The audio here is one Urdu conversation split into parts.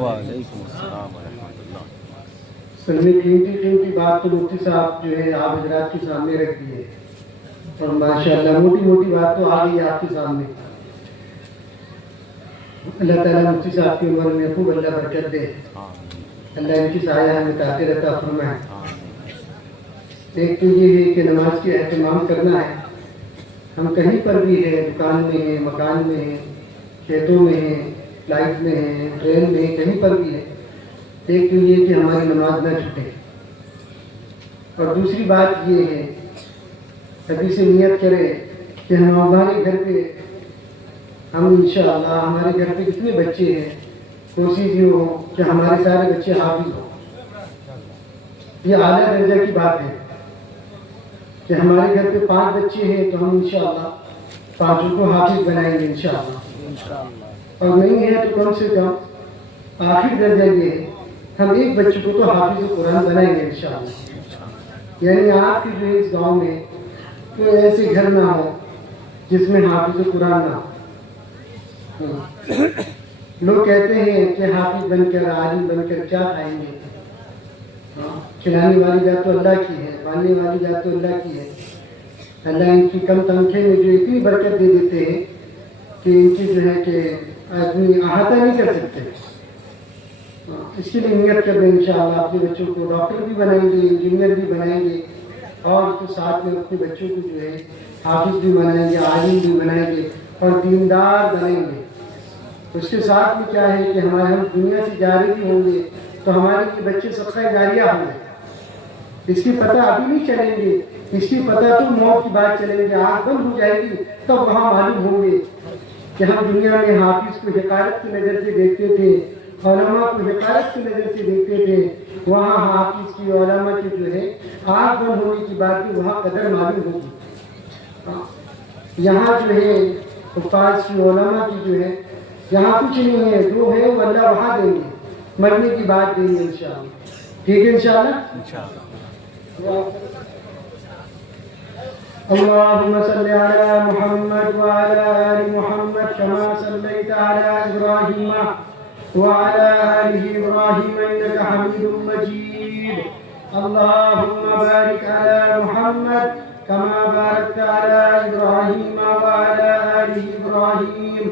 وعلیکم السلام ورحمۃ اللہ۔ سر نے قیمتی بات تو مفتی صاحب جو ہے آپ حضرات کے سامنے رکھ دی ہے، اور ماشاءاللہ موٹی بات تو آ گئی آپ کے سامنے۔ اللہ تعالیٰ مفتی صاحب کی عمر میں خوب اللہ برکت دے، اللہ ان کی سایہ ہمیں طاقت عطا فرمائے۔ ایک تو یہ ہے کہ نماز کے اہتمام کرنا ہے، ہم کہیں پر بھی ہیں، دکان میں ہیں، مکان میں ہیں، کھیتوں میں ہیں، فلائٹ میں ہیں، ٹرین میں ہیں، کہیں پر بھی ہے، ایک تو یہ کہ ہماری نماز نہ چھوٹے، اور دوسری بات یہ ہے کبھی سے نیت کرے کہ ہم ہمارے گھر پہ ہم انشاءاللہ ہمارے گھر پہ کتنے بچے ہیں، کوشش یہ ہو کہ ہمارے سارے بچے حافظ ہوں۔ یہ اعلیٰ درجہ کی بات ہے کہ ہمارے گھر پہ 5 بچے ہیں تو ہم انشاءاللہ 5 کو حافظ بنائیں گے انشاءاللہ، اور نہیں ہے تو کم سے کم آخر درجہ یہ ہے ہم ایک بچے کو تو حافظ قرآن بنائیں گے انشاءاللہ۔ یعنی آپ کے جو اس گاؤں میں کوئی ایسے گھر نہ ہو جس میں حافظ قرآن نہ ہو۔ لوگ کہتے ہیں کہ حافظ بن کر عالم بن کر کیا کھائیں گے، کھلانے والی ذات تو اللہ کی ہے، پالنے والی ذات تو اللہ کی ہے۔ اللہ ان کی کم تنخواہ میں جو اتنی برکت دے دیتے ہیں کہ ان کی جو ہے کہ آدمی احاطہ نہیں کر سکتے۔ اس کے لیے نیت کر دیں انشاءاللہ اپنے بچوں کو ڈاکٹر بھی بنائیں گے، انجینئر بھی بنائیں گے، اور اس کے ساتھ میں اپنے بچوں کو جو ہے حافظ بھی بنائیں گے، عالم بھی بنائیں گے، اور دیندار بنائیں گے۔ اس کے ساتھ میں کیا ہے کہ ہم دنیا سے جاری بھی ہوں گے تو ہمارے یہ بچے صدقہ جاریہ ہوں گے۔ اس کی پتہ ابھی نہیں چلیں گے، اس کی پتہ تو موت کی بات چلیں گے، آنکھ بند ہو جائے گی تب وہاں معلوم ہوں گے کہ ہم دنیا میں حافظ کو حقارت کی نظر سے دیکھتے تھے، علماء کو حقارت کی نظر سے دیکھتے تھے، وہاں حافظ کی علماء کی جو ہے آنکھ بند ہونے کی بات کی وہاں قدر معلوم ہوگی۔ یہاں جو ہے حفاظ کی علماء کی جو ہے یہاں کچھ نہیں ہے، جو ہے وہ اللہ وہاں دیں گے، مرنے کی بات دیں گے انشاءاللہ۔ ٹھیک ہے انشاءاللہ۔ اللهم صل على محمد وعلى آل محمد كما صليت على إبراهيم وعلى آل إبراهيم إنك حميد مجيد۔ اللهم بارك على محمد كما باركت على إبراهيم وعلى آل إبراهيم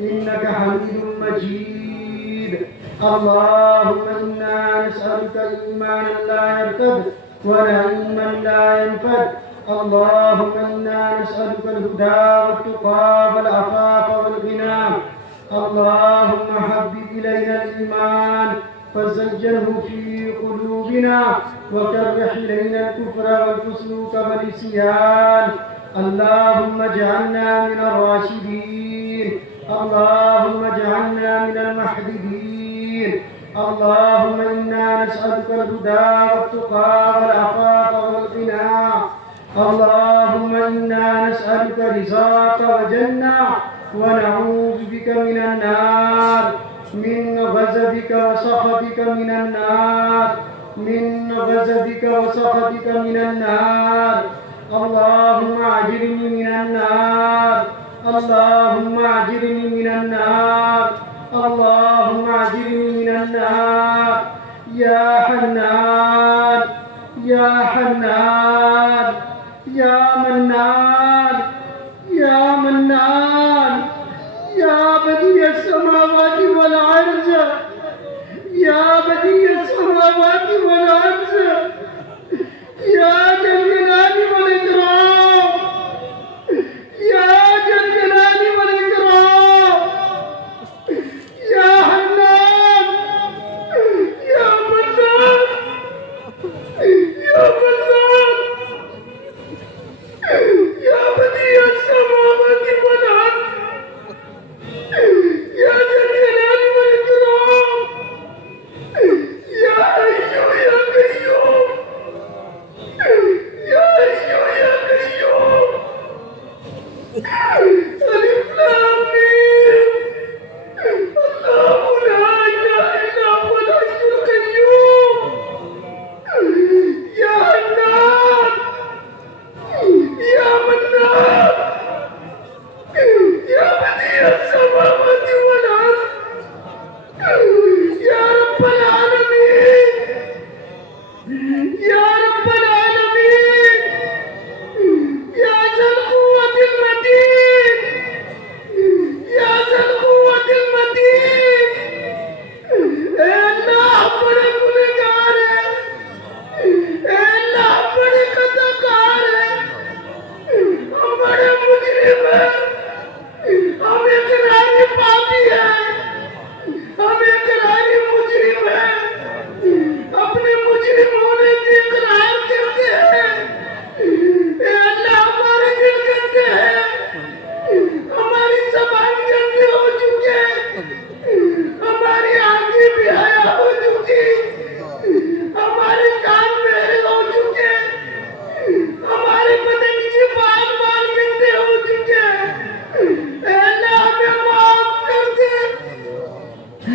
إنك حميد مجيد۔ اللهم إنا نسألك إيمانا لا يرتد ونعيما لا ينفد۔ اللهم إنا نسألك الهدى والتقى والعفاف والغنى۔ اللهم حبب إلينا الإيمان فزينه في قلوبنا وكره إلينا الكفر والفسوق والعصيان۔ اللهم اجعلنا من الراشدين، اللهم اجعلنا من المهديين۔ اللهم إنا نسألك الهدى والتقى والعفاف والغنى۔ اللهم إنا نسألك رضاك وجنة ونعوذ بك من النار، من غضبك وسخطك من النار، من غضبك وسخطك من النار۔ اللهم أجرني من النار، اللهم أجرني من النار، اللهم أجرني من النار۔ يا حنان يا حنان يا منان يا منان، يا بديع السماوات والأرض، يا بديع السماوات والأرض، يا ذا الجلال والإكرام، يا ذا الجلال والإكرام، يا حنان يا منان يا منان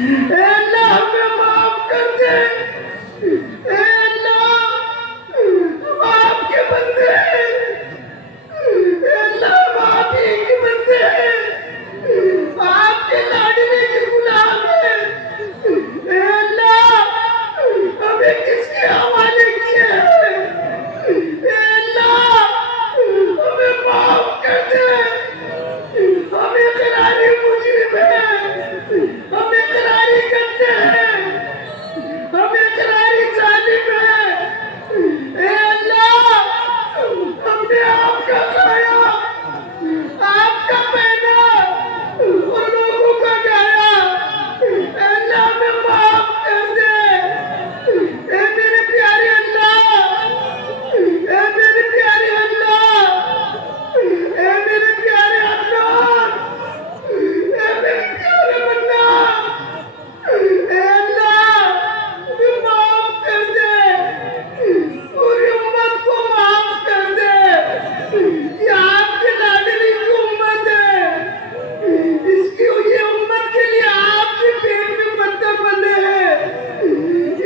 اے اللہ ہمیں معاف کر دے، اے اللہ ہم آپ کے بندے ہیں، اے اللہ ہم آپ ہی کے بندے ہیں، آپ کے لاڈلے کے غلام ہیں، اے اللہ ہمیں کس کے حوالے کیا ہے، اے اللہ ہمیں معاف کر دے، ہم اقراری مجرم ہیں، ہم اقراری کرتے ہیں، ہم اقراری ظالم ہیں، اے اللہ ہم نے آپ کا کھایا، آپ کا پہنا اور لوگوں کا گایا، اے اللہ ہمیں معاف کر دے، اے میرے پیارے اللہ، اے میرے پیارے اللہ، اے میرے پیارے اللہ، اے میرے پیارے منان، اے اللہ ہمیں معاف کر دے، پوری امت کو معاف کر دے، یہ آپ کے لاڈلی کی امت ہے، اس کی یہ امت کے لیے آپ کے پیٹ میں پتھر بندھے ہیں،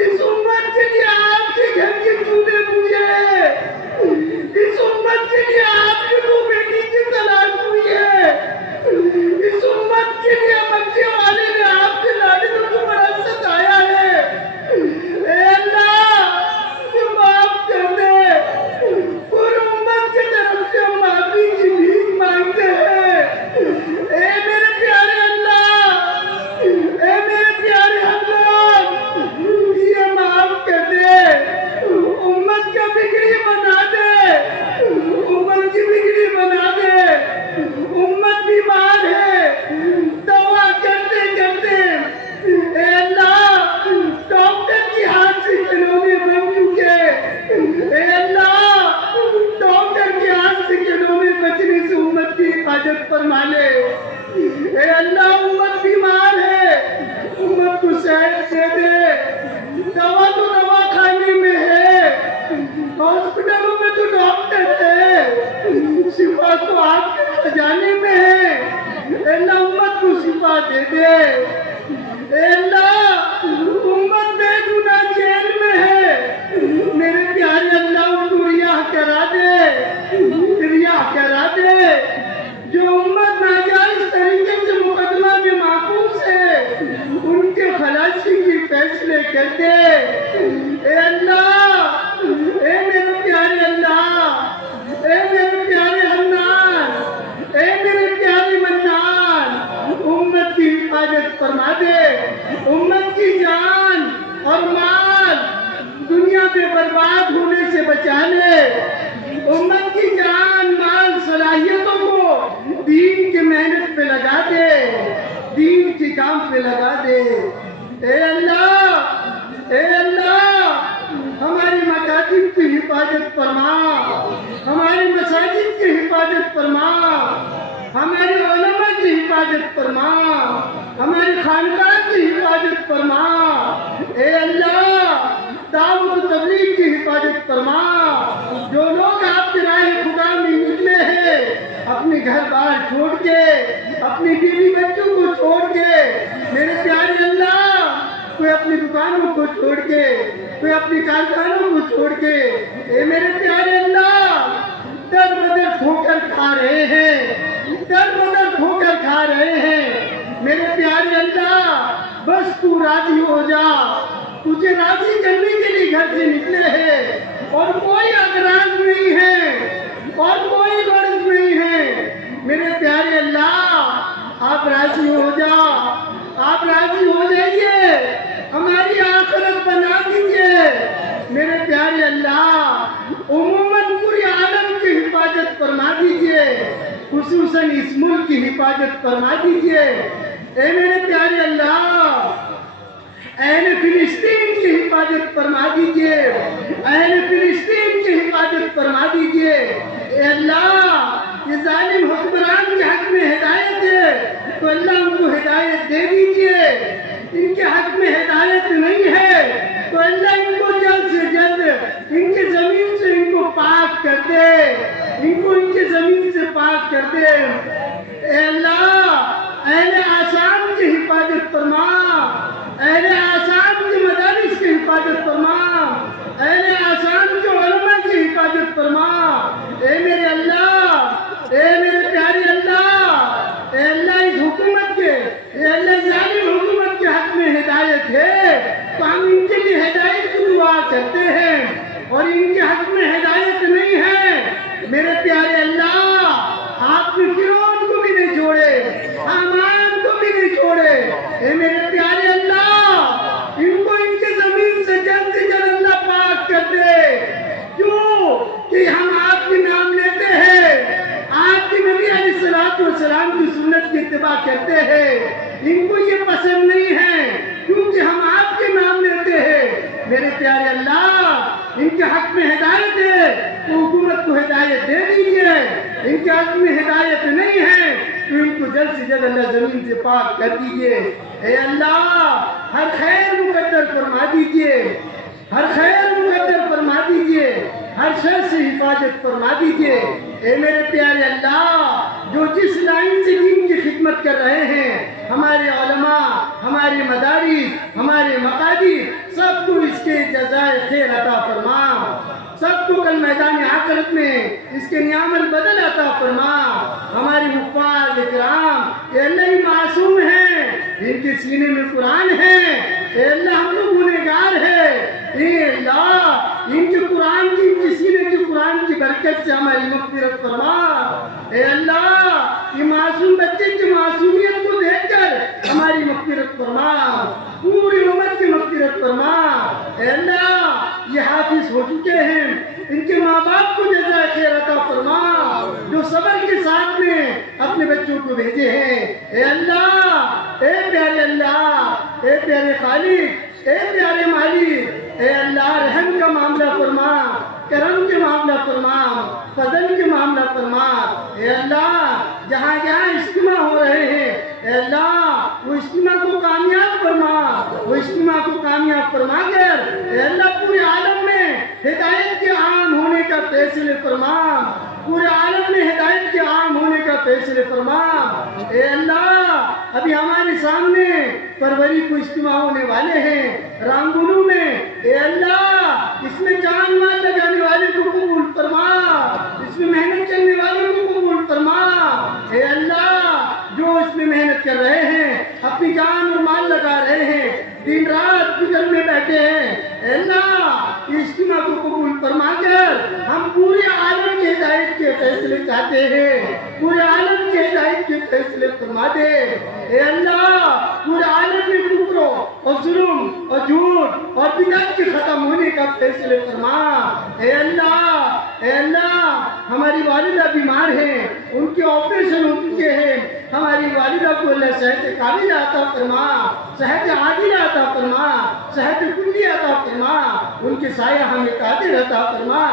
اس امت کے لیے آپ کے گھر کی چولہے بجھے ہیں، اس امت کے لیے آپ کی دو بیٹی کی طلاق ہوئی ہے، اس امت کے لیے مکے والے نے آپ کے لاڈلوں کو بڑا ستایا ہے، اے اللہ ہمیں معاف کر دے، پوری امت کی طرف سے ہم معافی کی بھیک مانگتے ہیں، اے میرے پیارے اللہ، اے میرے پیارے اللہ، یہ معاف کر دے، امت کا بگڑی بنا دے، امت کی بگڑی بنا دے، امت بیمار ہے، دوا کرتے کرتے اے اللہ ڈاکٹر کی ہاتھ سے کھلونے بن چکے، اے اللہ ڈاکٹر کے ہاتھ سے کھلونے بچنے سے امت کی حفاظت فرما لے، اے اللہ امت بیمار ہے، امت کو صحت دے دے، دوا تو دوا خانے میں ہے، ہاسپٹلوں میں تو ڈاکٹر ہے، شفا تو آپ کے خزانے میں ہے، اے اللہ امت کو شفا دے دے، اے اللہ امت بے گناہ جیل میں ہے، میرے پیارے اللہ ان کو رہا کرا دے، رہا کرا دے، جو امت ناجائز طریقے سے مقدمہ میں محفوظ ہے ان کے خلاصی کی فیصلے کر دے، اے اللہ، اے میرے پیارے اللہ، اے میرے پیارے حنان، اے میرے پیارے منان، امت کی حفاظت فرما دے، امت کی جان اور مال دنیا پہ برباد ہونے سے بچا لے، امت کی جان مال صلاحیتوں کو دین کی محنت پہ لگا دے، دین کے کام پہ لگا دے، اے اللہ، اے اللہ ہماری مکاتب کی حفاظت فرما، ہماری مساجد کی حفاظت فرما، ہمارے علماء کی حفاظت فرما، ہماری خانقاہ کی حفاظت فرما، اے اللہ دعوت و تبلیغ کی حفاظت فرما، جو لوگ آپ کے راہ خدا میں نکلے ہیں اپنے گھر بار چھوڑ کے، اپنی بیوی بچوں کو چھوڑ کے، میرے پیارے اللہ کوئی اپنی دکانوں کو چھوڑ کے، کوئی اپنی کارخانوں کو چھوڑ کے، اے میرے پیارے اللہ در بدر ٹھوکر کھا رہے ہیں، در بدر ٹھوکر کھا رہے ہیں، میرے پیارے اللہ بس تو راضی ہو جا، تجھے راضی کرنے کے لیے گھر سے نکلے ہیں اور کوئی اغراض نہیں ہے اور کوئی غرض نہیں ہے، میرے پیارے اللہ آپ راضی ہو جا، آپ راضی ہو جائیے، ہماری آخرت بنا دیجئے، میرے پیارے اللہ عموماً پوری عالم کی حفاظت فرما دیجئے، خصوصاً اس ملک کی حفاظت فرما دیجئے، اے میرے پیارے اللہ اہل فلسطین کی حفاظت فرما دیجئے، اہل فلسطین کی حفاظت فرما دیجئے، اے اللہ یہ ظالم حکمران کے حق میں ہدایت ہے تو اللہ ان کو ہدایت دے دیجئے، ان کے حق میں ہدایت نہیں ہے تو اللہ ان کو جلد سے جلد ان کے زمین سے ان کو پاک کر دے، ان کو ان کے زمین سے پاک کر دے، اے اللہ اہل آسام کی حفاظت فرما، ظالم حکومت کے حق میں ہدایت ہے تو ہم ان کے لیے ہدایت کی دعا کرتے ہیں، اور ان کے حق میں ہدایت نہیں ہے میرے پیارے اللہ، آپ نے فرعون کو بھی نہیں چھوڑے، حامان کو بھی نہیں چھوڑے، اے میرے پیارے اللہ ان کو ان کے زمین سے جلد اللہ پاک کر دے، کیوں کہ ہم آپ کے نام لیتے ہیں، آپ کے نبی علیہ السلام کی سنت کی اتباع کرتے ہیں، ان کو یہ پسند نہیں ہے کیونکہ ہم آپ کے نام لیتے ہیں، میرے پیارے اللہ ان کے حق میں ہدایت ہے تو حکومت کو ہدایت دے دیجئے، ان کے حق میں ہدایت نہیں ہے تو ان کو جلد سے جلد اللہ زمین سے پاک کر دیجئے، اے اللہ ہر خیر مقدر فرما دیجئے، ہر خیر مقدر فرما دیجئے، ہر شر سے حفاظت فرما دیجئے، اے میرے پیارے اللہ جو جس لائن سے دین کی خدمت کر رہے ہیں، ہمارے علماء، ہمارے مدارس، ہمارے مقادیر، سب کو اس کے جزائے خیر عطا فرما، سب کو کل میدان آخرت میں اس کے نعم البدل عطا فرما، ہمارے حفاظ اکرام اے اللہ یہ معصوم ہیں، ان کے سینے میں قرآن ہے، اے اللہ ہم لوگ گنہگار ہیں، اے اللہ ان کے قرآن کی، ان کے سینے کے قرآن کی برکت سے ہماری مغفرت فرما، اے اللہ یہ معصوم بچے کی معصومیت کو دیکھ کر ہماری مغفرت فرما، پوری امت کی مغفرت فرما، اے اللہ یہ حافظ ہو چکے ہیں ان کے ماں باپ کو جزائے خیر عطا فرما جو صبر کے ساتھ میں اپنے بچوں کو بھیجے ہیں، اے اللہ اے پیارے اللہ اے پیارے خالق اے پیارے مالک، اے اللہ رحم کا معاملہ فرما، کرم کے معاملہ فرما، فضل کے معاملہ فرما، اے اللہ جہاں جہاں اجتماع ہو رہے ہیں اے اللہ وہ اجتماع کو کامیاب فرما، وہ اجتماع کو کامیاب فرما کر اے اللہ پورے عالم میں ہدایت کے عام ہونے کا فیصلے فرما، پورے عالم میں ہدایت کے عام ہونے کا فیصلے فرما، اے اللہ ابھی ہمارے سامنے فروری کو اجتماع ہونے والے ہیں رامبولو میں، اے اللہ اس میں جان مال لگانے والے کو قبول فرما، اس میں محنت کرنے والوں کو قبول فرما، اے اللہ جو اس میں محنت کر رہے ہیں اپنی جان اور مال لگا رہے ہیں دن رات فکر میں بیٹھے ہیں، اے اللہ اس اجتماع کو قبول فرما کر ہم پورے عالم کے ہدایت کے فیصلے چاہتے ہیں، پورے عالم کے ہدایت کے فیصلے فرما دے، اے اللہ پورے عالم میں کفر اور ظلم اور جھوٹ اور بدعت کے ختم ہونے کا فیصلے فرما، اے اللہ ہماری والدہ بیمار ہیں ان کے آپریشن ہو چکے ہیں، ہماری والدہ کو اللہ صحت کاملہ عطا فرما، صحت عاجلہ عطا فرما، صحت کلی عطا فرما، ان کے سایہ ہمیں قادر عطا فرما،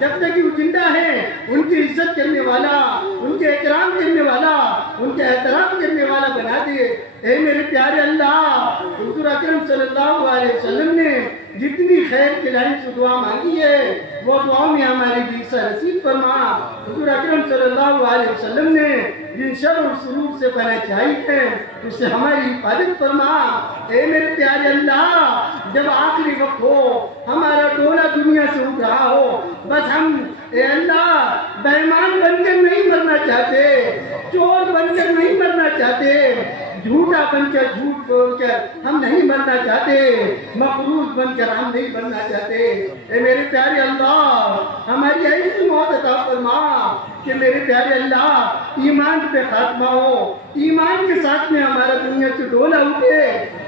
جب تک وہ زندہ ہیں ان کی عزت کرنے والا، ان کے اکرام کرنے والا، ان کے احترام کرنے والا بنا دے، اے میرے پیارے اللہ حضور اکرم صلی اللہ علیہ وسلم نے جتنی خیر کے لائن سے دعا مانگی ہے وہ دعاؤں میں ہماری بھی حصہ نصیب فرما، حضور اکرم صلی اللہ علیہ وسلم نے جن شر اور سرور سے پناہ چاہی ہے اس سے ہماری حفاظت فرما، اے میرے پیارے اللہ جب آخری وقت ہو ہمارا ڈولا دنیا سے اٹھ رہا ہو بس ہم اے اللہ بے ایمان بن کر نہیں مرنا چاہتے، چور بن کر نہیں مرنا چاہتے، جھوٹا بن کر جھوٹ بول کر ہم نہیں مرنا چاہتے، مقروض بن کر ہم نہیں مرنا چاہتے، اے میرے پیارے اللہ ہماری ایسی موت عطا فرما کہ میرے پیارے اللہ ایمان پہ خاتمہ ہو، ایمان کے ساتھ میں ہمارا دنیا سے ڈولا اٹھے،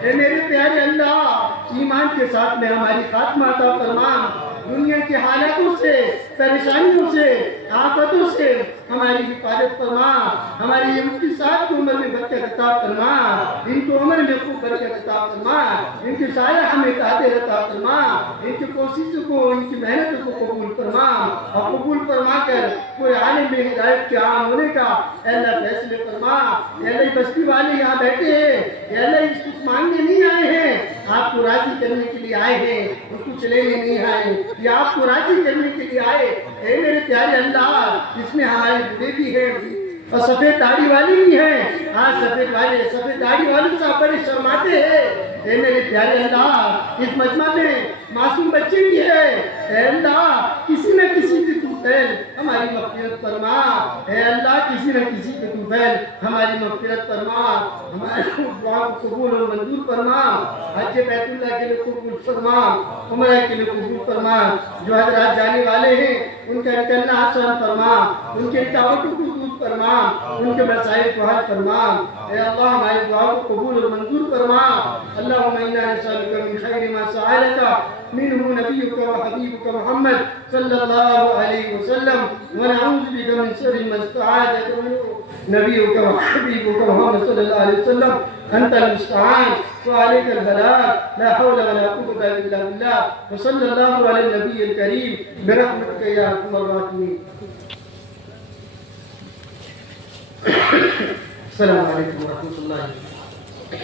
اے میرے پیارے اللہ ایمان کے ساتھ میں ہماری خاتمہ عطا فرما، دنیا کے حالاتوں سے پریشانیوں سے آفتوں سے ہماری حفاظت فرما، ہماری یہ مفتی صاحب کی عمر میں برکت عطا فرما، ان کی عمر میں خوب برکت عطا فرما، ان کی سایہ ہمیں قادر عطا فرما، ان کی کوششوں کو ان کی محنت کو قبول فرما اور قبول فرما کر پورے عالم میں ہدایت کے عام ہونے کا اے اللہ فیصلے فرما، اے اللہ بستی والے یہاں بیٹھے ہیں، اے اللہ اس کچھ مانگنے نہیں آئے ہیں، آپ کو راضی کرنے کے لیے آئے ہیں، اور کچھ لینے نہیں آئے، یہ آپ کو راضی کرنے کے لیے آئے، اے میرے پیارے اللہ اس میں ہمارے بوڑھے بھی ہیں اور سفید داڑھی والی بھی ہیں، آج سفید داڑھی والے سے بڑے شرماتے ہیں، اے میرے پیارے اللہ اس مجمع میں معصوم بچے بھی ہیں، اے اللہ کسی نہ کسی کی فیل ہماری مغفرت فرما، اے اللہ کسی نہ کسی کے تو فیل ہماری مغفرت فرما، ہماری دعا کو قبول اور منظور فرما، حج بیت اللہ کے لیے قبول فرما، عمرہ کے لیے قبول فرما، جو حضرات جانے والے ہیں ان کا نکلنا آسان فرما، ان کے رکاوٹوں کو دور فرما، ان کے مسائل کو حل فرما، اے اللہ ہماری دعا کو قبول اور منظور فرما۔ اللہم انا نسألک من خیر ما سألک منه نبيك وحبيبك محمد صلى الله عليه وسلم، ونعوذ بك من شر ما استعاذك منه نبيك وحبيبك محمد صلى الله عليه وسلم، أنت المستعان وعليك البلاغ، لا حول ولا قوة إلا بالله، وصلى الله على النبي الكريم برحمتك يا أرحم الراحمين۔ السلام عليكم ورحمة الله وبركاته۔